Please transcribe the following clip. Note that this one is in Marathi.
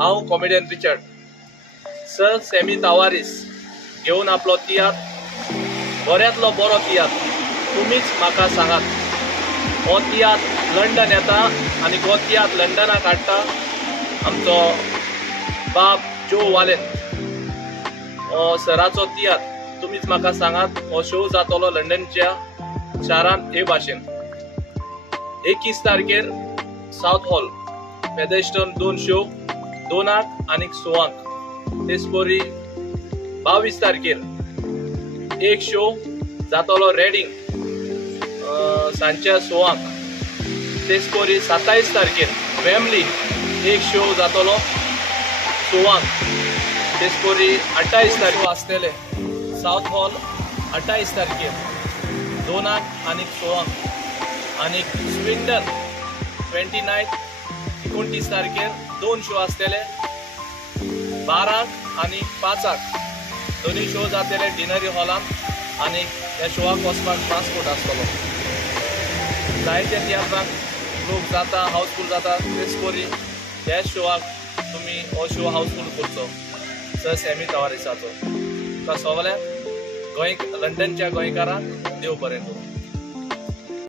हांव कॉमेडियन रिचर्ड सर सॅमी तावारीस घेवन आपलो तियात्र बऱ्यांतलो बरो तियात्र तुमीच म्हाका सांगात। हो तियात्र लंडन येता आनी हो तियात्र लंडनाक हाडटा आमचो बाब जो वालेन। हो सराचो तियात्र तुमीच म्हाका सांगात। हो शो जातलो लंडनच्या शारान हे भाशेन 21 तारखेर साउथ हॉल पेदेस्टन 2 शो 2 आनी 6 तेसपोरी 22 तारखेर एक शो जातलो रेडींग सांजच्या 6 तेसपोरी 27 तारखेर वेमली एक शो जातलो 6 तेसपोरी 28 तारखेर आसतले साउथ हॉल 28 तारखेर 2 आनी 6 आनी स्विंडन 29 तारखेर 2 शो आसतले 12 आनी 5 दोन्ही शो जातले डिनरी हॉलान आनी ह्या शोवाक वचपाक ट्रान्सपोर्ट आसतलो। जायत्या तियात्रांक लोक जाता हाऊसफुल जाता तेसपोरी ह्या शोवाक तुमी हो शो हाऊसफुल करचो सर सॅमी तावारीसाचो। सगळ्या लंडनच्या गोंयकारांक देव बरें करूं।